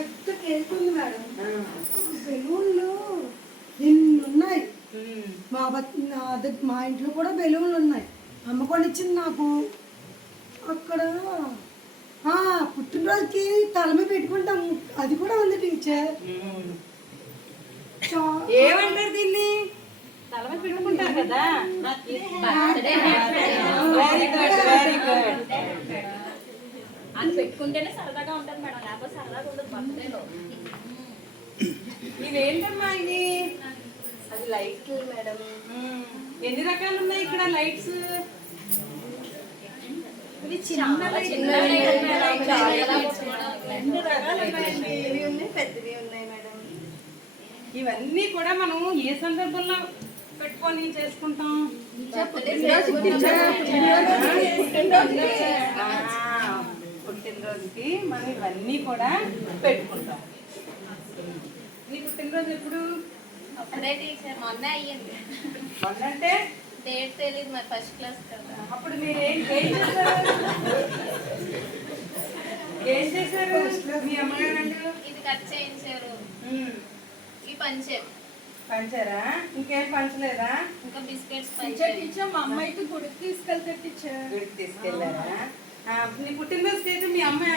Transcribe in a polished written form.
పెద్ద కేక్ ఉంది మేడం. బెలూన్లు ఎన్ని ఉన్నాయి. మా ఇంట్లో కూడా బెలూన్లు ఉన్నాయి. అమ్మ కొనిచ్చింది నాకు. అక్కడ పుట్టినరోజుకి తల మీద పెట్టుకుంటాం, అది కూడా ఉంది టీచర్. ఏమంటారు దీన్ని? తల మీద పెట్టుకుంటారు కదా. Very good, very good. అది పెట్టుకుంటేనే సరదాగా ఉంటుంది మేడం, లేకపోతే సరదాగా ఉండదు బర్త్డేలో. ఇవేంటమ్మా ఇది? అది లైట్ మేడం. ఎన్ని రకాలు ఉన్నాయి ఇక్కడ లైట్స్? ఇవి చిన్న పెద్దవి ఉన్నాయి మేడం. ఇవన్నీ కూడా మనం ఏ సందర్భంలో పెట్టుకొని చేసుకుంటాం? పుట్టినరోజుకి మనం ఇవన్నీ కూడా పెట్టుకుంటాం. నీ పుట్టినరోజు ఎప్పుడు? అప్పుడే టీచర్ మొన్న అయ్యింది. మొన్న అంటే డేట్ తెలియదు మరి, ఫస్ట్ క్లాస్ కదా. అప్పుడు మీరు ఏం చేశారు? ఏం చేశారు మీ అమ్మగారు? ఇది కట్ చేయించారు, ఇవి పంచారా? ఇంకేం పంచలేదా? ఇంకా బిస్కెట్స్ మా అమ్మాయికి గుడికి తీసుకెళ్తే టీచర్. గుడికి తీసుకెళ్ళారా? నీ పుట్టినరోజుకి అయితే మీ అమ్మాయి